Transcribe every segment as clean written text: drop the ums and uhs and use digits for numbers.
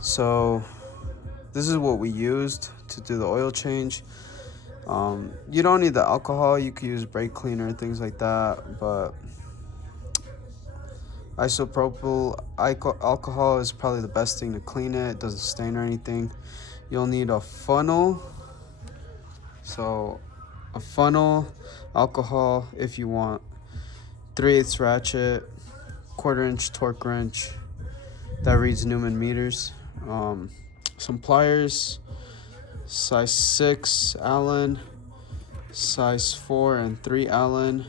So this is what we used to do the oil change. You don't need the alcohol. You could use brake cleaner and things like that, but isopropyl alcohol is probably the best thing to clean it. It doesn't stain or anything. You'll need a funnel. So a funnel, alcohol if you want, 3/8 ratchet, 1/4 inch torque wrench that reads Newman meters, some pliers, size 6 Allen, size 4 and 3 Allen,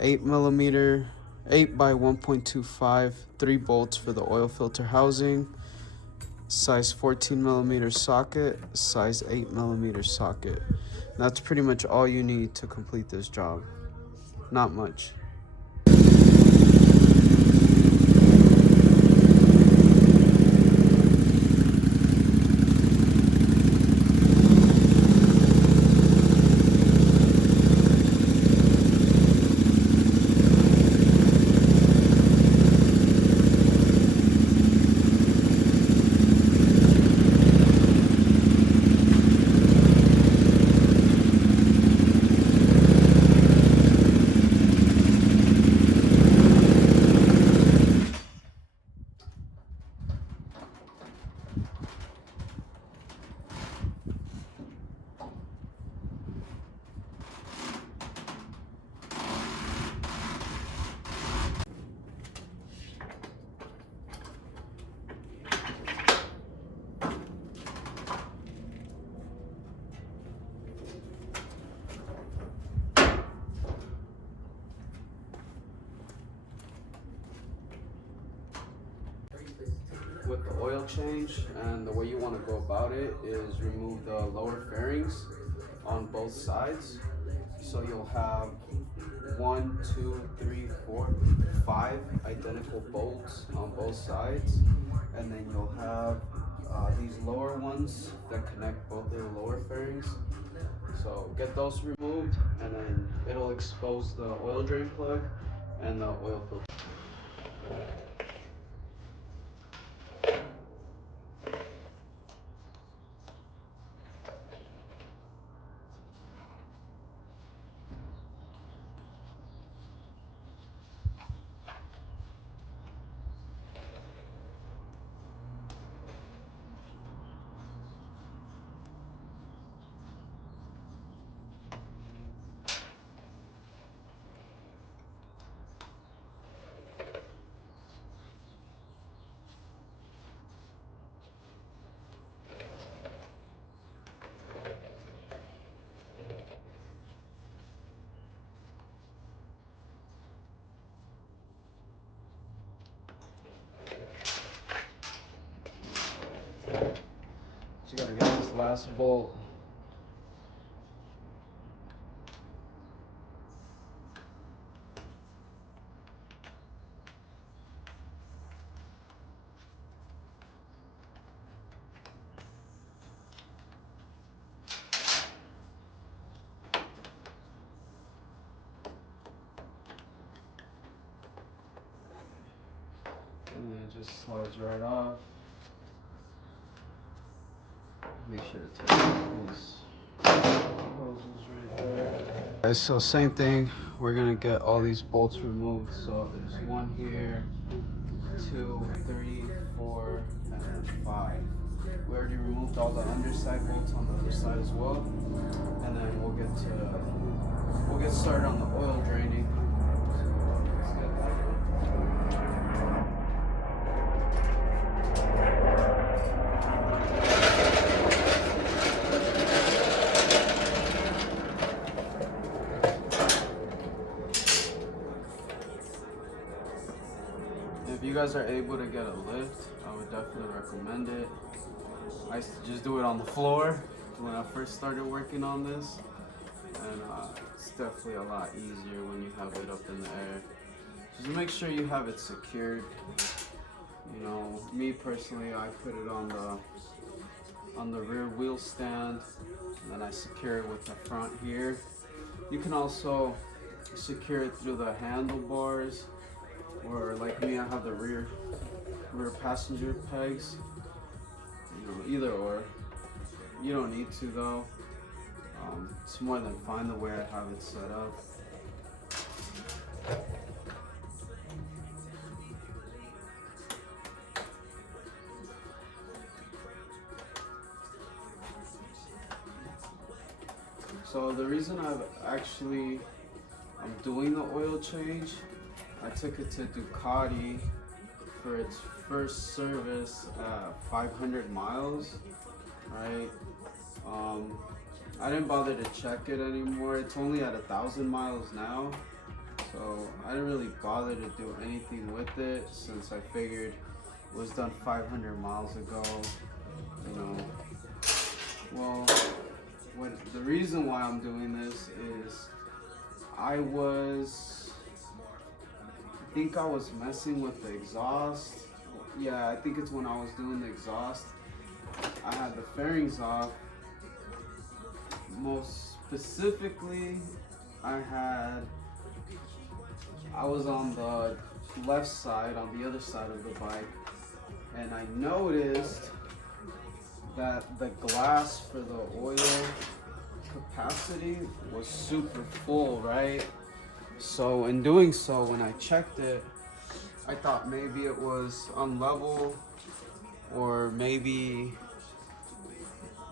8mm, 8 by 1.25, 3 bolts for the oil filter housing, size 14mm socket, size 8mm socket. That's pretty much all you need to complete this job. Not much. With the oil change, and the way you want to go about it is remove the lower fairings on both sides. So you'll have 1, 2, 3, 4, 5 identical bolts on both sides, and then you'll have these lower ones that connect both of the lower fairings. So get those removed, and then it'll expose the oil drain plug and the oil filter. So you gotta get this last bolt. And then it just slides right off. Make sure to take this hoses right there. So same thing, we're gonna get all these bolts removed. So there's 1 here, 2, 3, 4, and then 5. We already removed all the underside bolts on the other side as well. And then we'll get started on the oil draining. Let's get that one. If you guys are able to get a lift, I would definitely recommend it. I used to just do it on the floor when I first started working on this, and it's definitely a lot easier when you have it up in the air. Just make sure you have it secured. You know, me personally, I put it on the rear wheel stand, and then I secure it with the front here. You can also secure it through the handlebars, or like me, I have the rear passenger pegs. either or. You don't need to though. It's more than fine the way I have it set up. So the reason I'm doing the oil change, I took it to Ducati for its first service at 500 miles, right? I didn't bother to check it anymore. It's only at 1,000 miles now, so I didn't really bother to do anything with it since I figured it was done 500 miles ago, you know. Well, the reason why I'm doing this is I think I was messing with the exhaust. Yeah, I think it's when I was doing the exhaust. I had the fairings off. Most specifically, I was on the left side, on the other side of the bike, and I noticed that the glass for the oil capacity was super full, right? So in doing so, when I checked it, I thought maybe it was unlevel, or maybe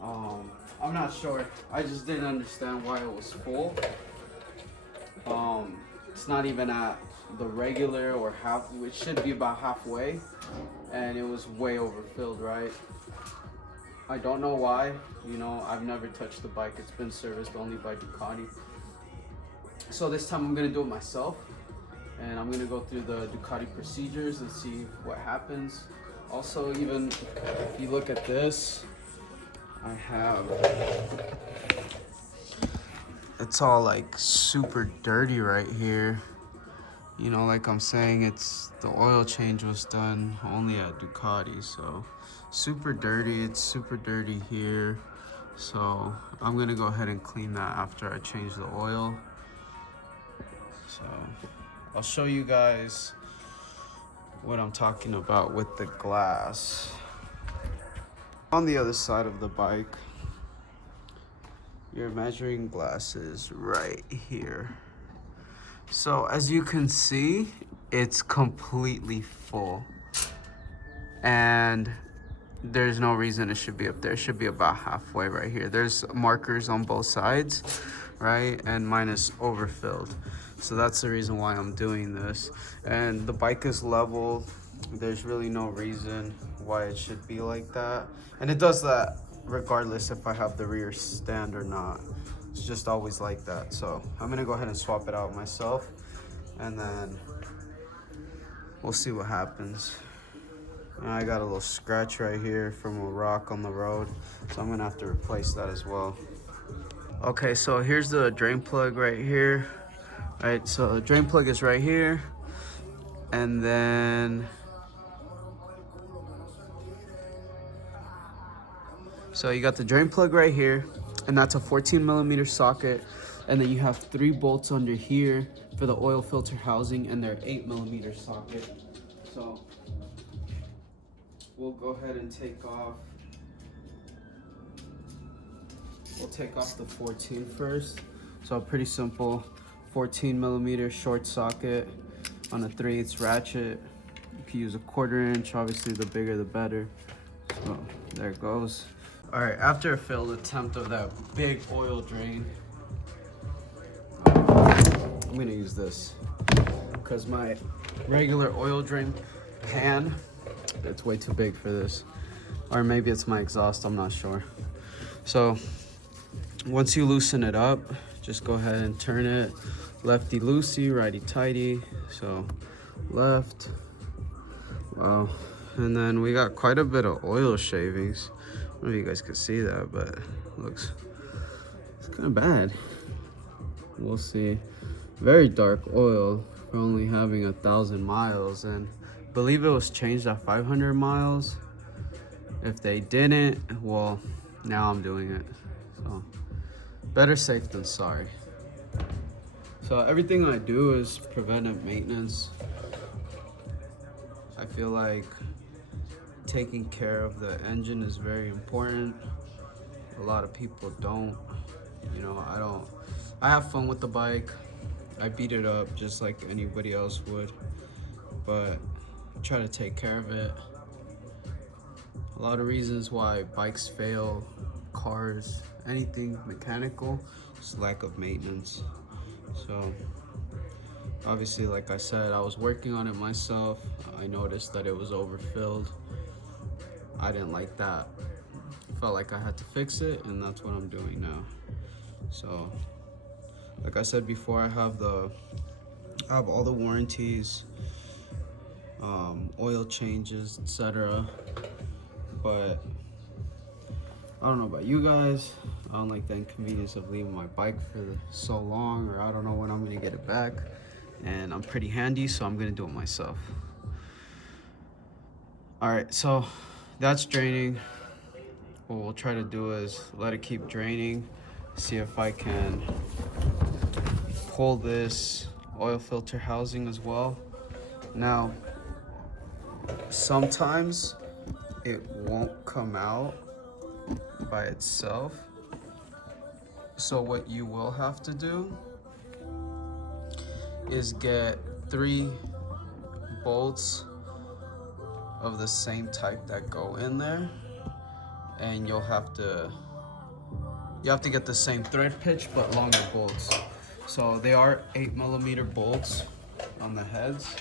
I'm not sure. I just didn't understand why it was full. It's not even at the regular or half, it should be about halfway, and it was way overfilled, right? I don't know why, you know, I've never touched the bike. It's been serviced only by Ducati. So this time I'm gonna do it myself, and I'm gonna go through the Ducati procedures and see what happens. Also, even if you look at this, it's all like super dirty right here. You know, like I'm saying, the oil change was done only at Ducati, so super dirty. It's super dirty here. So I'm gonna go ahead and clean that after I change the oil. So I'll show you guys what I'm talking about with the glass. On the other side of the bike, your measuring glass is right here. So as you can see, it's completely full, and there's no reason it should be up there. It should be about halfway right here. There's markers on both sides, right? And mine is overfilled. So that's the reason why I'm doing this. And the bike is level. There's really no reason why it should be like that. And it does that regardless if I have the rear stand or not. It's just always like that. So I'm gonna go ahead and swap it out myself, and then we'll see what happens. And I got a little scratch right here from a rock on the road, so I'm gonna have to replace that as well. Okay, so here's the drain plug right here. All right, so the drain plug is right here, and then so you got the drain plug right here, and that's a 14mm socket, and then you have 3 bolts under here for the oil filter housing, and they're 8mm socket. So we'll go ahead and take off. We'll take off the 14 first. So pretty simple, 14mm short socket on a 3/8 ratchet. You can use a 1/4 inch, obviously the bigger the better. So there it goes. All right, after a failed attempt of that big oil drain, I'm gonna use this because my regular oil drain pan, it's way too big for this. Or maybe it's my exhaust, I'm not sure. So once you loosen it up, just go ahead and turn it lefty loosey, righty tighty. So left, wow. And then we got quite a bit of oil shavings. I don't know if you guys can see that, but it's kind of bad. We'll see. Very dark oil for only having 1,000 miles, and I believe it was changed at 500 miles. If they didn't, well, now I'm doing it. So better safe than sorry. So everything I do is preventive maintenance. I feel like taking care of the engine is very important. A lot of people don't. You know, I have fun with the bike. I beat it up just like anybody else would, but I try to take care of it. A lot of reasons why bikes fail, cars, anything mechanical, is lack of maintenance. So obviously, like I said, I was working on it myself. I noticed that it was overfilled. I didn't like that. I felt like I had to fix it, and that's what I'm doing now. So like I said before, I have all the warranties, oil changes, etc. But I don't know about you guys. I don't like the inconvenience of leaving my bike for so long, or I don't know when I'm gonna get it back. And I'm pretty handy, so I'm gonna do it myself. All right, so that's draining. What we'll try to do is let it keep draining, see if I can pull this oil filter housing as well. Now, sometimes it won't come out by itself. So what you will have to do is get 3 bolts of the same type that go in there, and you have to get the same thread pitch but longer bolts. So they are 8mm bolts on the heads.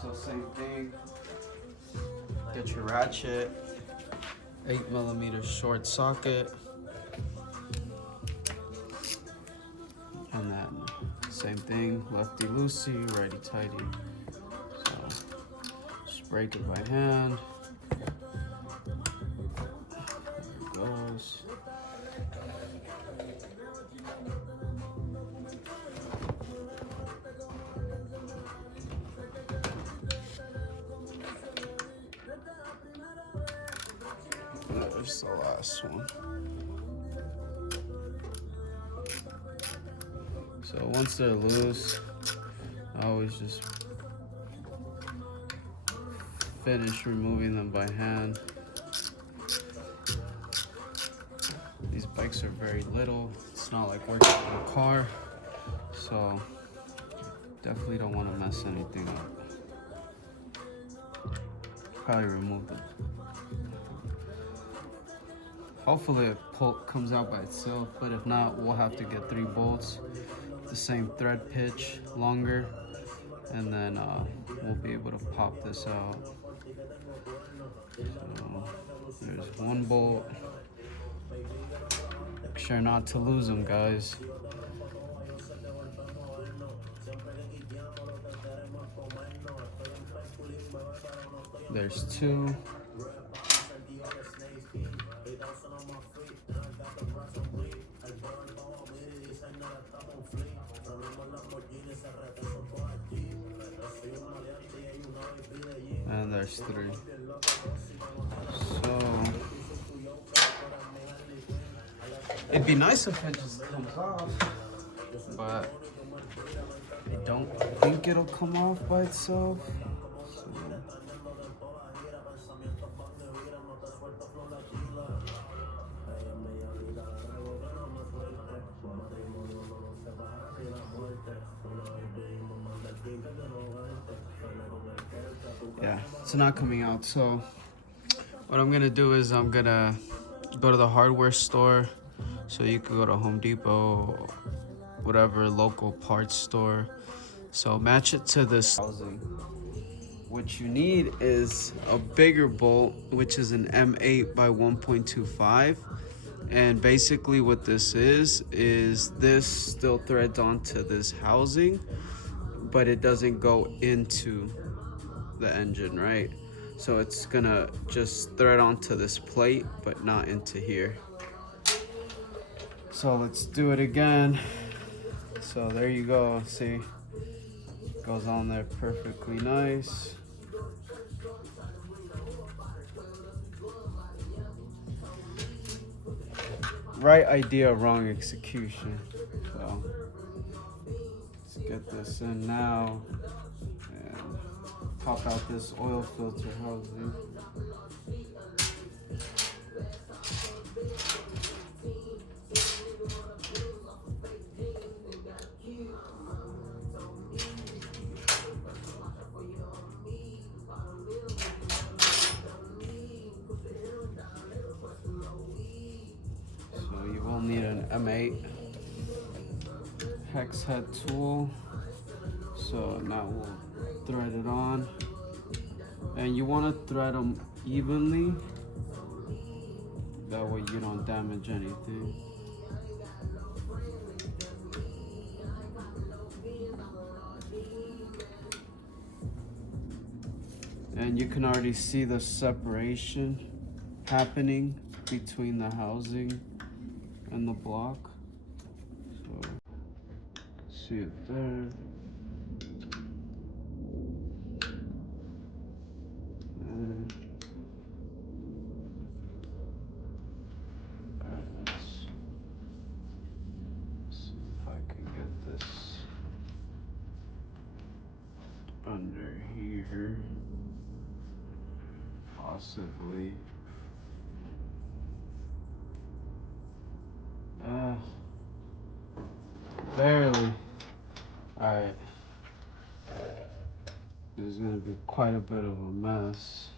So same thing, get your ratchet, 8mm short socket, and then same thing, lefty loosey, righty tighty. So just break it by hand. There it goes. There's the last one. So once they're loose, I always just finish removing them by hand. These bikes are very little. It's not like working on a car, so definitely don't want to mess anything up. Probably remove them. Hopefully it comes out by itself, but if not, we'll have to get 3 bolts, the same thread pitch, longer, and then we'll be able to pop this out. So there's 1 bolt. Make sure not to lose them, guys. There's 2. And there's 3. So it'd be nice if it just comes off, but I don't think it'll come off by itself. So yeah, it's not coming out. So what I'm gonna do is I'm gonna go to the hardware store. So you could go to Home Depot, whatever local parts store. So match it to this housing. What you need is a bigger bolt, which is an M8 by 1.25. And basically what this is this still threads onto this housing, but it doesn't go into the engine, right? So it's gonna just thread onto this plate, but not into here. So let's do it again. So there you go, see? Goes on there perfectly nice. Right idea, wrong execution. So let's get this in now and pop out this oil filter housing. So you will need an M8 hex head tool. So now we'll thread it on. And you want to thread them evenly. That way you don't damage anything. And you can already see the separation happening between the housing and the block. So, see it there. And let's see if I can get this under here. Possibly. Barely. Alright. This is gonna be quite a bit of a mess.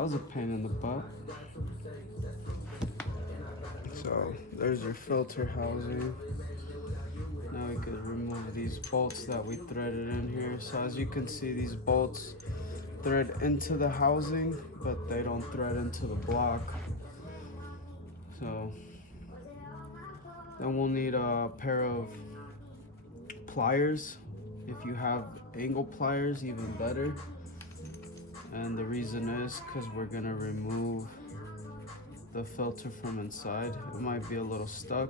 That was a pain in the butt. So there's your filter housing. Now we could remove these bolts that we threaded in here. So as you can see, these bolts thread into the housing, but they don't thread into the block. So then we'll need a pair of pliers. If you have angle pliers, even better. And the reason is because we're gonna remove the filter from inside. It might be a little stuck.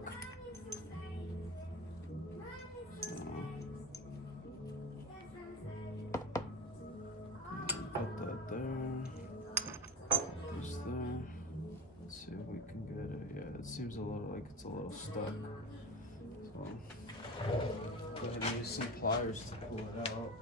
Put that there. Just there. Let's see if we can get it. Yeah, it seems a little like it's a little stuck. So go ahead and use some pliers to pull it out.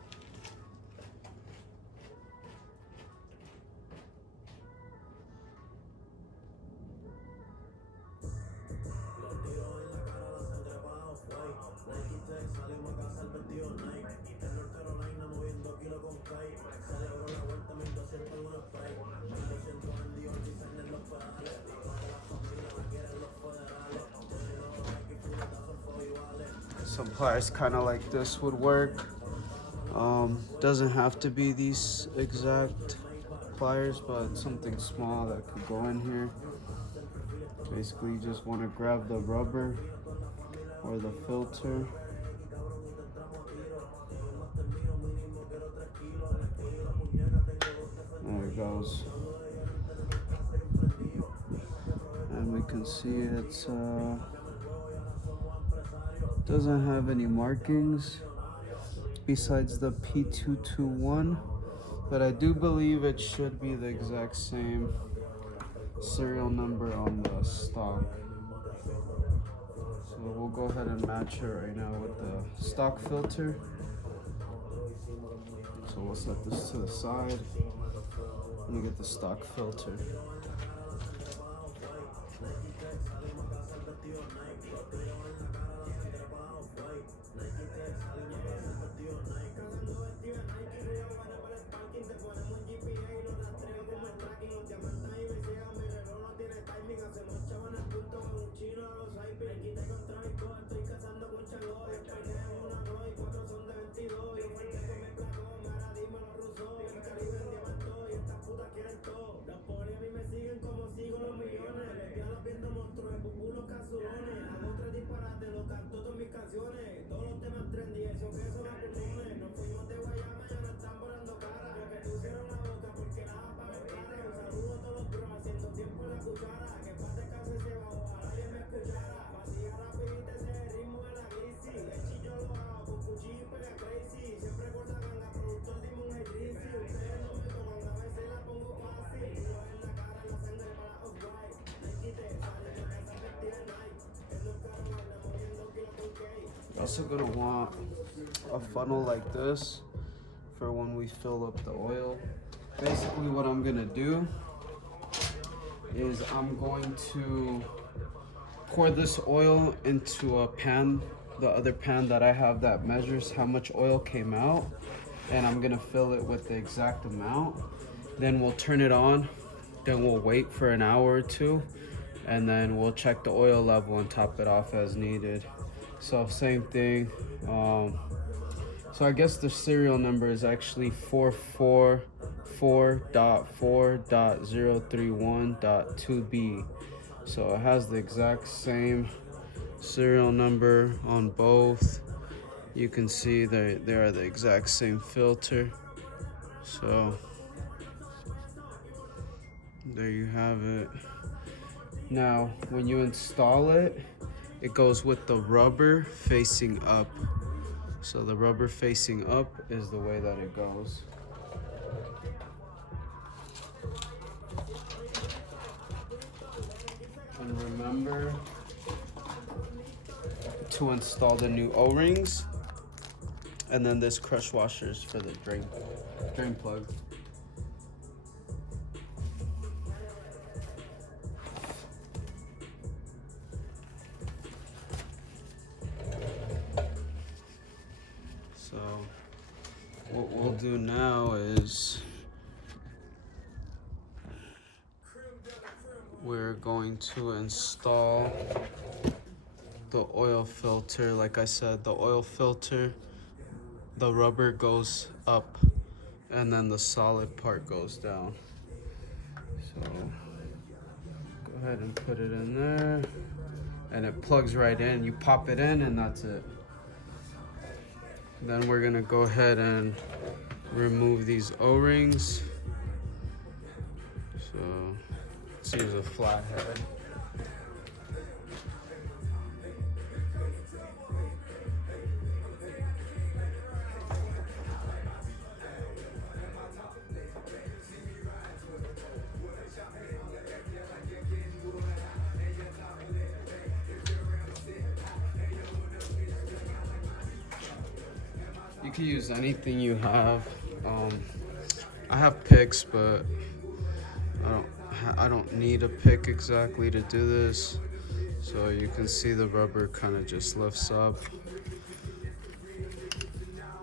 Some pliers kind of like this would work. Doesn't have to be these exact pliers, but something small that could go in here. Basically, you just want to grab the rubber or the filter. There it goes. And we can see it's doesn't have any markings besides the P221, but I do believe it should be the exact same serial number on the stock. So we'll go ahead and match it right now with the stock filter. So we'll set this to the side. Let me get the stock filter. You're also gonna want a funnel like this for when we fill up the oil. Basically what I'm gonna do is I'm going to pour this oil into a pan, the other pan that I have that measures how much oil came out, and I'm gonna fill it with the exact amount. Then we'll turn it on, then we'll wait for an hour or two, and then we'll check the oil level and top it off as needed. So same thing. So I guess the serial number is actually 444.4.031.2B. So it has the exact same serial number on both. You can see they are the exact same filter. So there you have it. Now, when you install it, it goes with the rubber facing up. So the rubber facing up is the way that it goes. And remember to install the new O-rings, and then this crush washers for the drain plug. So what we'll do now is we're going to install the oil filter. Like I said, the oil filter, the rubber goes up and then the solid part goes down. So go ahead and put it in there, and it plugs right in. You pop it in and that's it. Then we're gonna go ahead and remove these O-rings. So let's use a flathead. You can use anything you have. I have picks, but I don't need a pick exactly to do this. So you can see the rubber kind of just lifts up.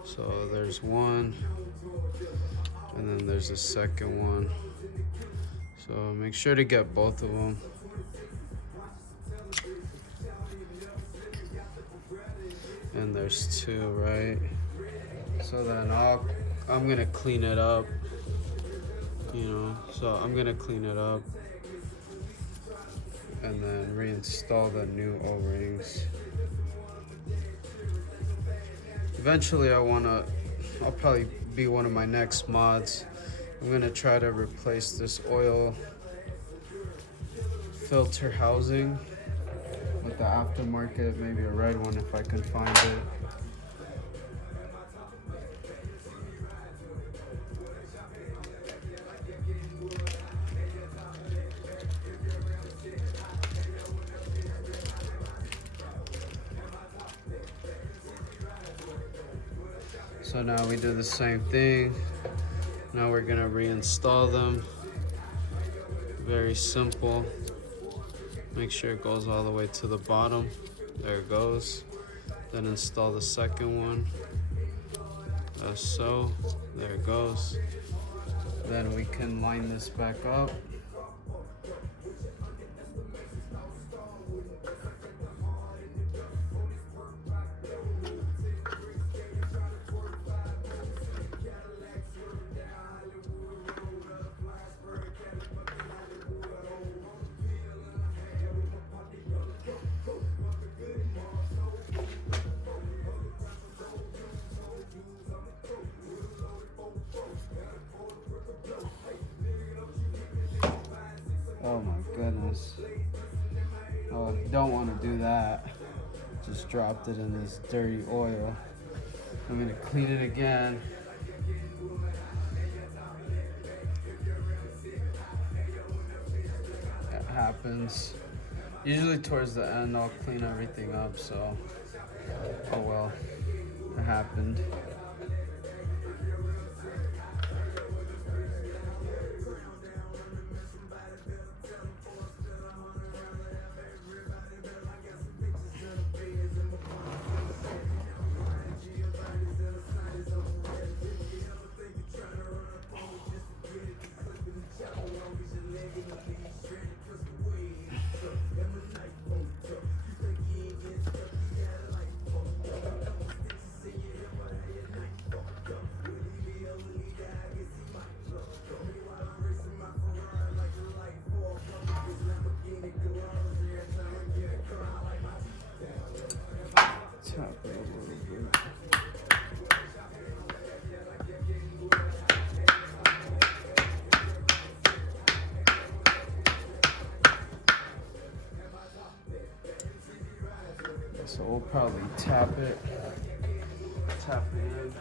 So there's one, and then there's a second one. So make sure to get both of them. And there's two, right? So then I'm gonna clean it up, so I'm gonna clean it up and then reinstall the new O-rings. Eventually I'll probably be one of my next mods. I'm gonna try to replace this oil filter housing with the aftermarket, maybe a red one if I can find it. So now we do the same thing. Now we're gonna reinstall them. Very simple. Make sure it goes all the way to the bottom. There it goes. Then install the second one. As so. There it goes. Then we can line this back up. Oh my goodness. Oh, you don't want to do that. Just dropped it in this dirty oil. I'm gonna clean it again. It happens. Usually towards the end I'll clean everything up, so oh well, it happened. Tap it a little bit. So we'll probably tap it in.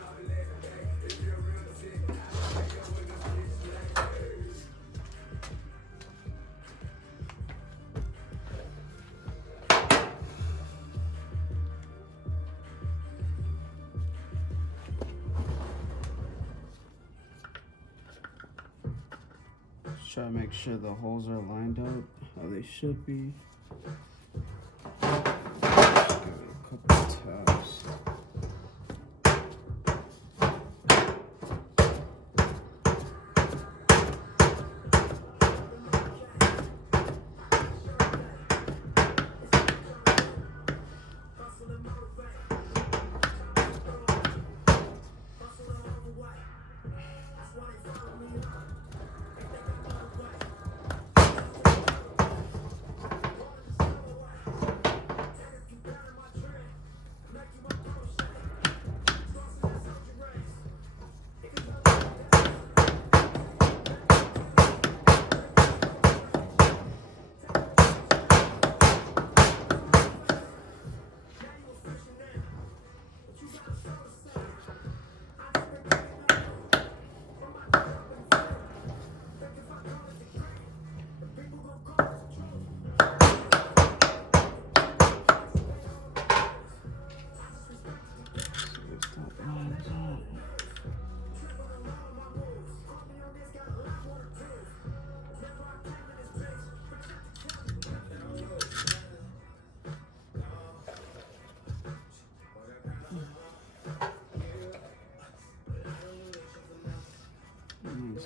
Try to make sure the holes are lined up how they should be. Just give it a couple taps.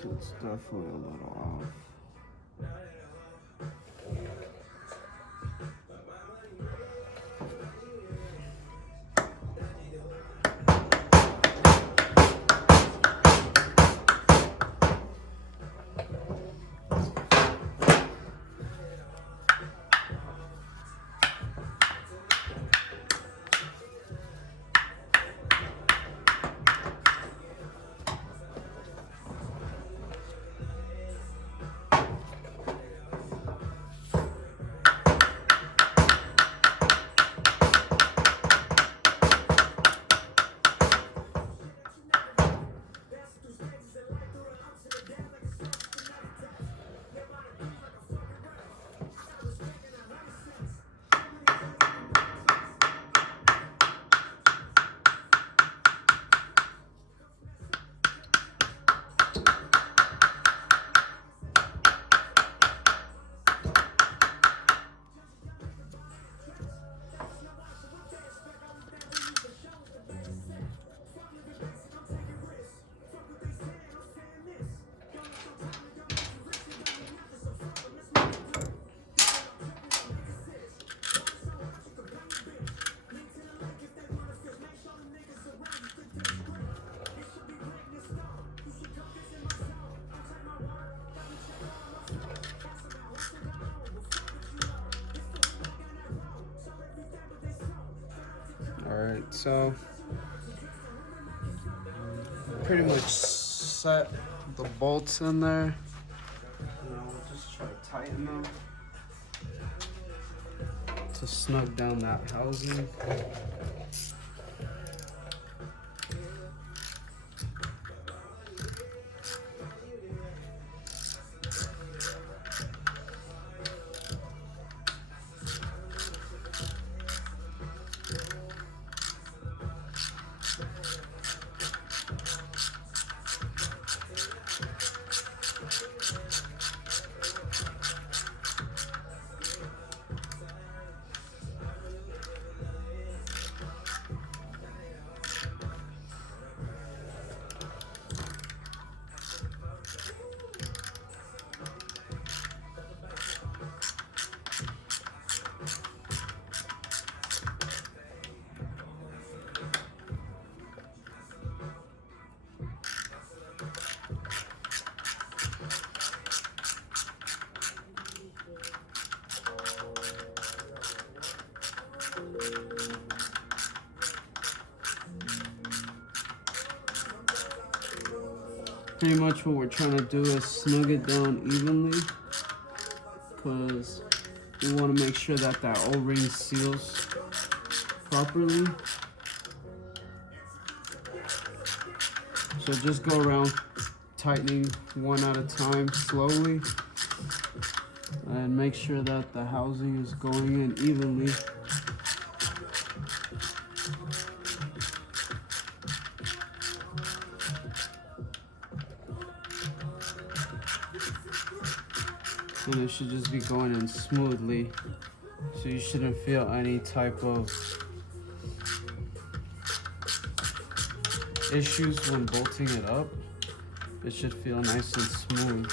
So it's definitely a little off. Alright, so pretty much set the bolts in there. Now we'll just try to tighten them to snug down that housing. Pretty much what we're trying to do is snug it down evenly, because we want to make sure that that O-ring seals properly. So just go around tightening one at a time slowly, and make sure that the housing is going in evenly. And it should just be going in smoothly, so you shouldn't feel any type of issues when bolting it up. It should feel nice and smooth.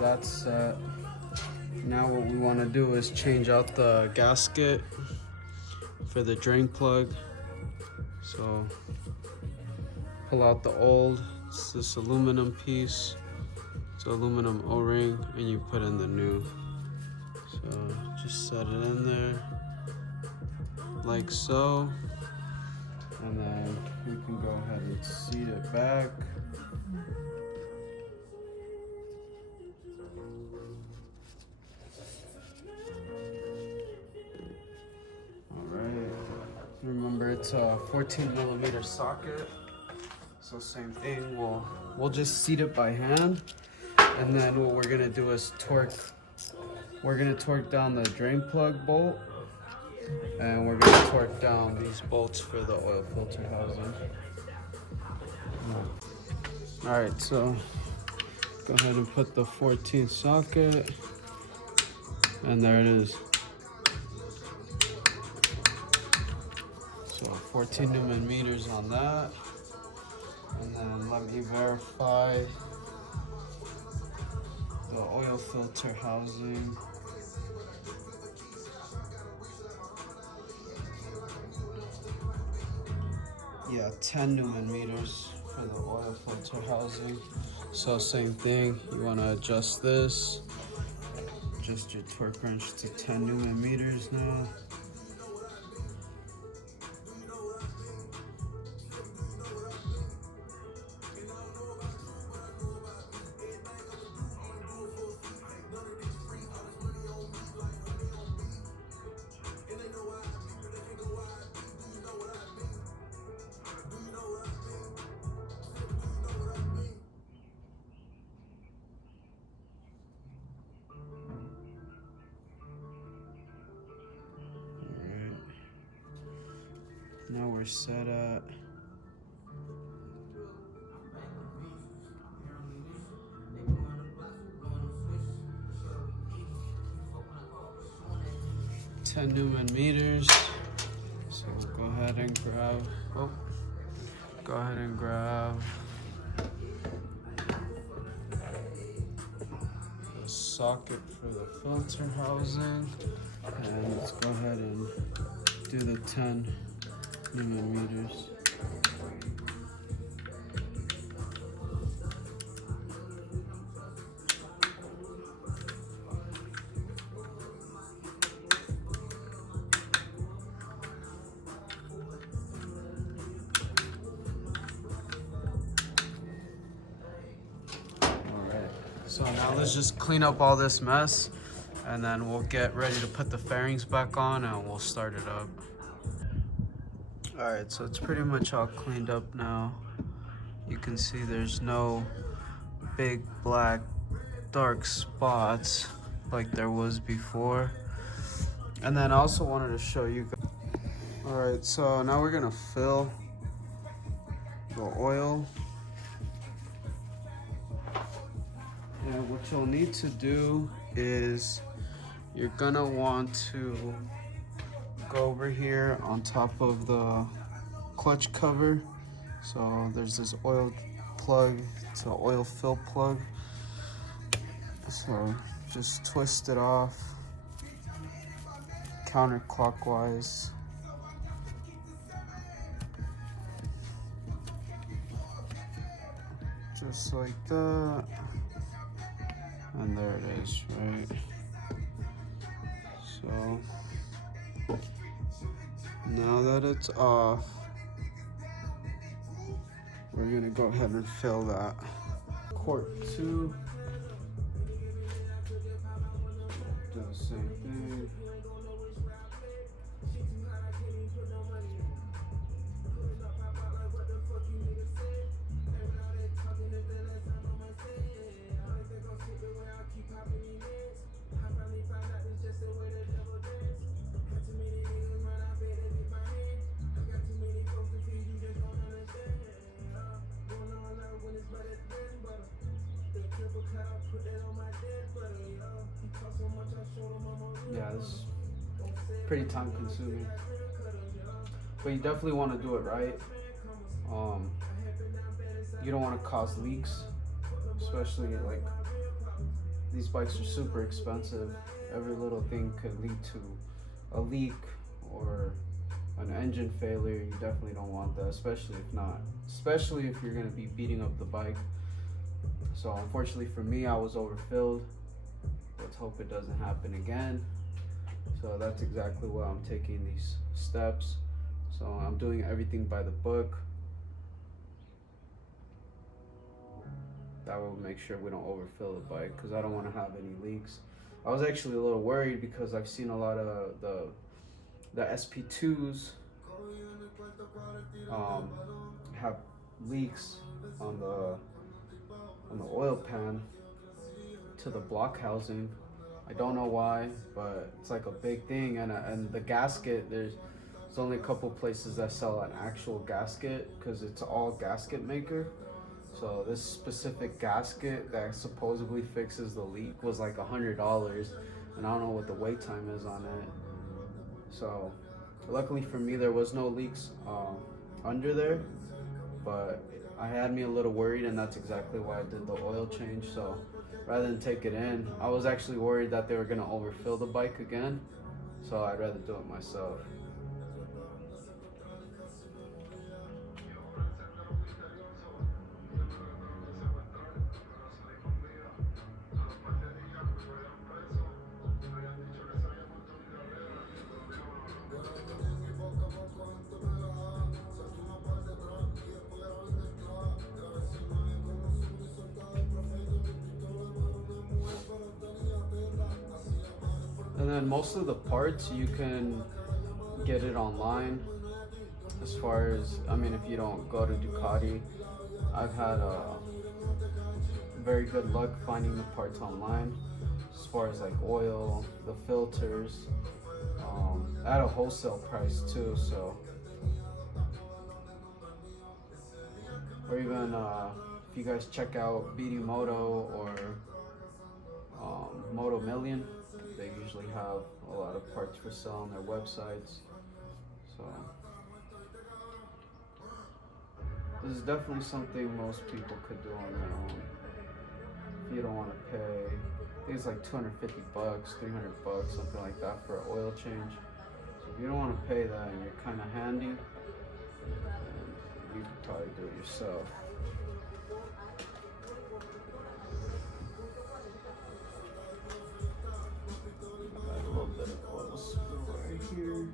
that's set. Now what we want to do is change out the gasket for the drain plug. So pull out the old, it's this aluminum piece, it's an aluminum O-ring, and you put in the new. So just set it in there like so, and then we can go ahead and seat it back. Alright, remember it's a 14mm socket, so same thing, we'll just seat it by hand, and then what we're gonna do is we're gonna torque down the drain plug bolt, and we're gonna torque down these bolts for the oil filter housing. Alright, so go ahead and put the 14 socket, and there it is. So 14 Newman meters on that, and then let me verify the oil filter housing. Yeah, 10 Newman meters for the oil filter housing. So same thing, you want to adjust this, adjust your torque wrench to 10 Newman meters now. Now we're set at 10 Newman meters. So go ahead and grab the socket for the filter housing, and let's go ahead and do the 10 Newman meters. So now let's just clean up all this mess, and then we'll get ready to put the fairings back on and we'll start it up. Alright, so it's pretty much all cleaned up now. You can see there's no big black dark spots like there was before. And then I also wanted to show you guys. Alright, so now we're gonna fill the oil. And what you'll need to do is you're gonna want to go over here on top of the clutch cover. So there's this oil plug, it's an oil fill plug. So just twist it off counterclockwise. Just like that. And there it is, right? So now that it's off, we're gonna go ahead and fill that. Quart 2. Do the same thing. Yeah, this is pretty time consuming, but you definitely want to do it right. You don't want to cause leaks, especially like these bikes are super expensive. Every little thing could lead to a leak or an engine failure. You definitely don't want that, especially if you're gonna be beating up the bike. So unfortunately for me, I was overfilled. Let's hope it doesn't happen again. So that's exactly why I'm taking these steps. So I'm doing everything by the book. That will make sure we don't overfill the bike, because I don't want to have any leaks. I was actually a little worried because I've seen a lot of the SP2s have leaks on the oil pan to the block housing. I don't know why, but it's like a big thing. And the gasket, there's only a couple places that sell an actual gasket, because it's all gasket maker. So this specific gasket that supposedly fixes the leak was like $100, and I don't know what the wait time is on it. So luckily for me, there was no leaks under there, but I had me a little worried, and that's exactly why I did the oil change. So rather than take it in, I was actually worried that they were gonna overfill the bike again, so I'd rather do it myself. And then most of the parts you can get it online. As far as, I mean, if you don't go to Ducati, I've had very good luck finding the parts online. As far as like oil, the filters, at a wholesale price too. So, or even if you guys check out BD Moto or Moto Million, they usually have a lot of parts for sale on their websites. So this is definitely something most people could do on their own. If you don't want to pay, I think it's like $250, $300, something like that for an oil change. So if you don't want to pay that and you're kind of handy, then you could probably do it yourself. A little bit of oil spill right here.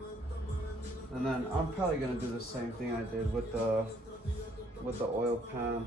And then I'm probably gonna do the same thing I did with the oil pan.